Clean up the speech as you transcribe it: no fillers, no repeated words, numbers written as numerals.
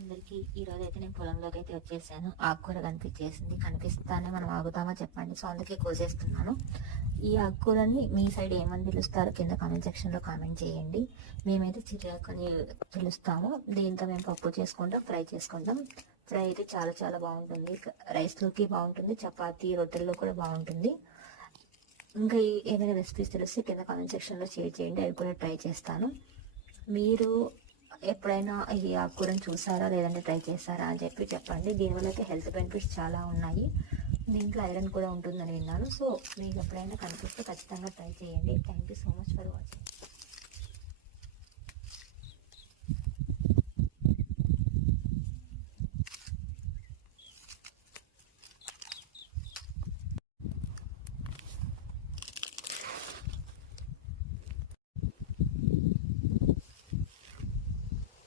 అందరికీ. ఈరోజు అయితే నేను పొలంలోకి అయితే వచ్చేసాను. ఆకుకూర కనిపిస్తానే మనం ఆగుతామా చెప్పండి. సో అందుకే కోసేస్తున్నాను. ఈ ఆకుకూరని మీ సైడ్ ఏమని పిలుస్తారో కింద కామెంట్ సెక్షన్లో కామెంట్ చేయండి. మేమైతే చిరాకని పిలుస్తాము. దీంతో మేము పప్పు చేసుకుంటాం, ఫ్రై చేసుకుంటాం. ఫ్రై అయితే చాలా చాలా బాగుంటుంది. రైస్లోకి బాగుంటుంది, చపాతీ రొట్టెల్లో కూడా బాగుంటుంది. ఇంకా ఏమైనా రెసిపీస్ తెలిస్తే కింద కామెంట్ సెక్షన్లో షేర్ చేయండి, అవి కూడా ట్రై చేస్తాను. మీరు ఎప్పుడైనా ఈ ఆకుకూరను చూసారా లేదంటే ట్రై చేస్తారా అని చెప్పండి. దీనివల్ల అయితే హెల్త్ బెనిఫిట్స్ చాలా ఉన్నాయి. దీంట్లో ఐరన్ కూడా ఉంటుందని విన్నాను. సో మీకు ఎప్పుడైనా కనిపిస్తే ఖచ్చితంగా ట్రై చేయండి. Thank you so much for watching.